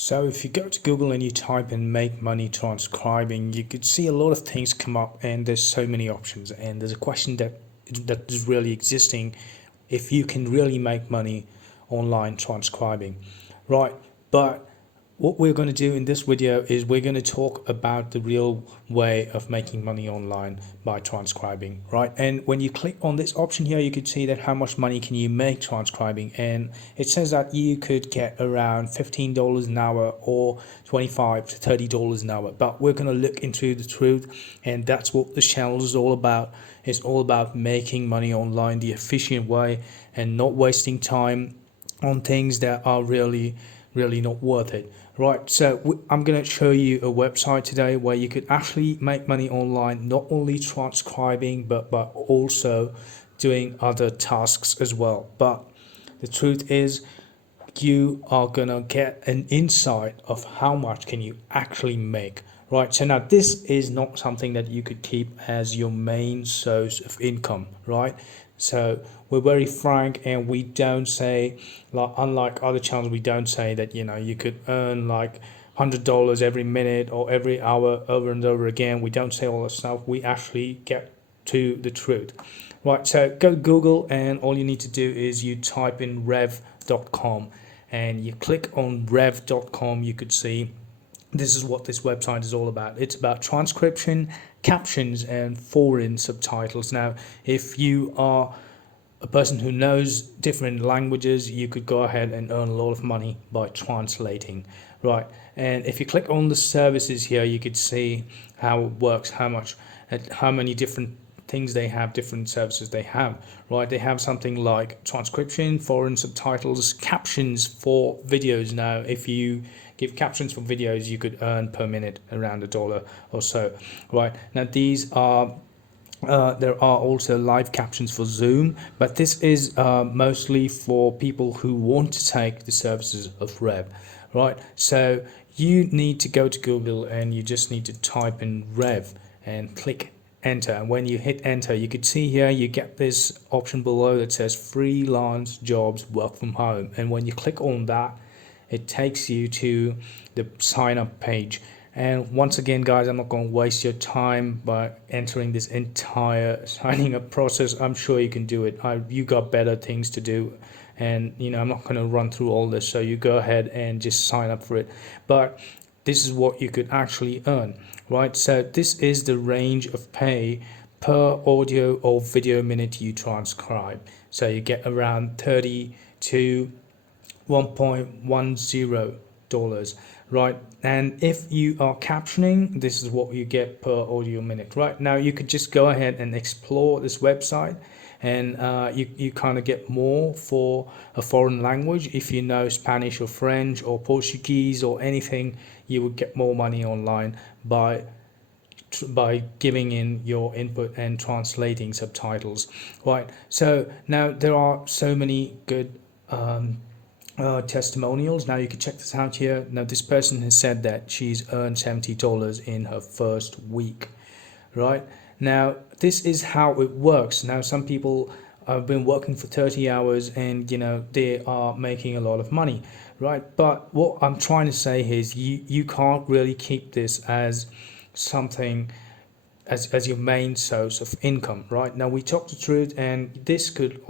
So if you go to Google and you type in make money transcribing, you could see a lot of things come up, and there's so many options, and there's a question that is really existing if you can really make money online transcribing, right? But what we're going to do in this video is we're going to talk about the real way of making money online by transcribing, right? And when you click on this option here, you could see that how much money can you make transcribing, and it says that you could get around $15 an hour or $25 to $30 an hour. But we're going to look into the truth, and that's what this channel is all about. It's all about making money online the efficient way and not wasting time on things that are really not worth it, right? So I'm going to show you a website today where you could actually make money online, not only transcribing but also doing other tasks as well. But the truth is, you are gonna get an insight of how much can you actually make, right? So now this is not something that you could keep as your main source of income, right? So we're very frank, and we don't say, like, unlike other channels, we don't say that you could earn like $100 every minute or every hour over and over again. We don't say all that stuff. We actually get to the truth, right? So go to Google, and all you need to do is you type in rev.com, and you click on rev.com. You could see this is what this website is all about. It's about transcription, captions, and foreign subtitles. Now, if you are a person who knows different languages, you could go ahead and earn a lot of money by translating, right? And if you click on the services here, you could see how it works, how many different things they have, different services they have, right? They have something like transcription, foreign subtitles, captions for videos. Now, if you give captions for videos, you could earn per minute around $1 or so, right? Now, these are there are also live captions for Zoom, but this is mostly for people who want to take the services of Rev, right? So you need to go to Google, and you just need to type in Rev and click enter. And when you hit enter, you could see here you get this option below that says freelance jobs, work from home. And when you click on that, it takes you to the sign up page. And once again, guys, I'm not going to waste your time by entering this entire signing up process. I'm sure you can do it. You got better things to do, and I'm not going to run through all this. So you go ahead and just sign up for it. But this is what you could actually earn, right? So this is the range of pay per audio or video minute you transcribe. So you get around $30 to $1.10, right? And if you are captioning, this is what you get per audio minute, right? Now you could just go ahead and explore this website, and you kind of get more for a foreign language. If you know Spanish or French or Portuguese or anything, you would get more money online by giving in your input and translating subtitles, right? So now there are so many good testimonials. Now you can check this out here. Now this person has said that she's earned $70 in her first week, right? Now this is how it works. Now some people have been working for 30 hours, and they are making a lot of money, right? But what I'm trying to say is you can't really keep this as something as your main source of income, right? Now we talk the truth, and this could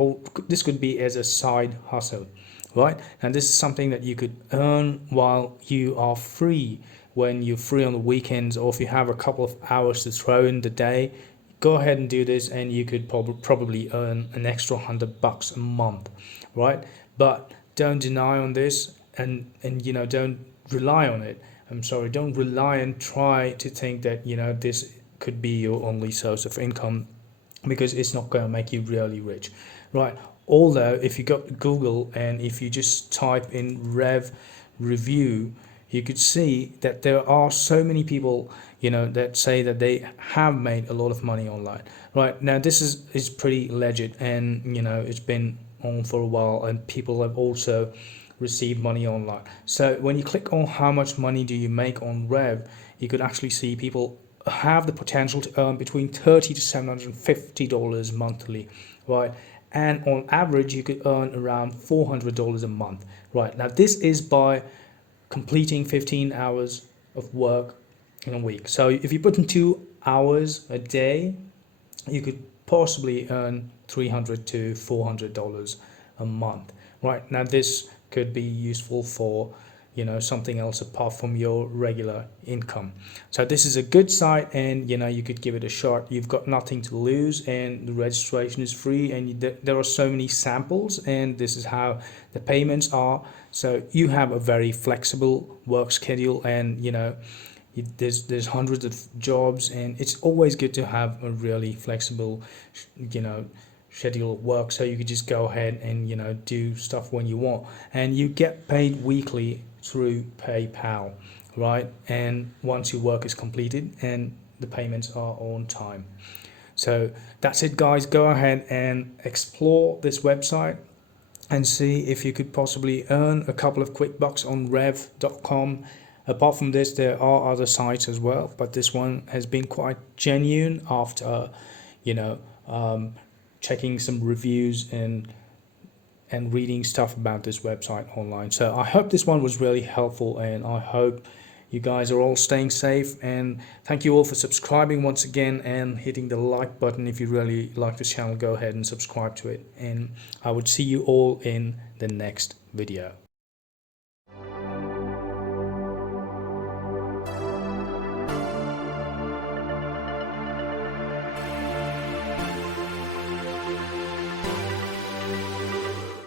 be as a side hustle, right? And this is something that you could earn while you are free, when you're free on the weekends, or if you have a couple of hours to throw in the day. Go ahead and do this, and you could probably earn an extra $100 a month, right? But don't deny on this, and don't rely on it. Don't rely and try to think that this could be your only source of income, because it's not going to make you really rich, right? Although if you go to Google and if you just type in Rev review, you could see that there are so many people that say that they have made a lot of money online, right? Now this is pretty legit, and it's been on for a while, and people have also received money online. So when you click on how much money do you make on Rev, you could actually see people have the potential to earn between $30 to $750 monthly, right? And on average you could earn around $400 a month, right? Now this is by completing 15 hours of work in a week. So if you put in 2 hours a day, you could possibly earn $300 to $400 a month. Right now, this could be useful for something else apart from your regular income. So this is a good site, and you could give it a shot. You've got nothing to lose, and the registration is free, and there are so many samples, and this is how the payments are. So you have a very flexible work schedule, and there's hundreds of jobs, and it's always good to have a really flexible schedule of work, so you could just go ahead and do stuff when you want, and you get paid weekly through PayPal, right? And once your work is completed, and the payments are on time. So that's it, guys. Go ahead and explore this website and see if you could possibly earn a couple of quick bucks on rev.com. Apart from this, there are other sites as well, but this one has been quite genuine after checking some reviews and reading stuff about this website online. So I hope this one was really helpful, and I hope you guys are all staying safe, and thank you all for subscribing once again and hitting the like button. If you really like this channel, go ahead and subscribe to it, and I would see you all in the next video.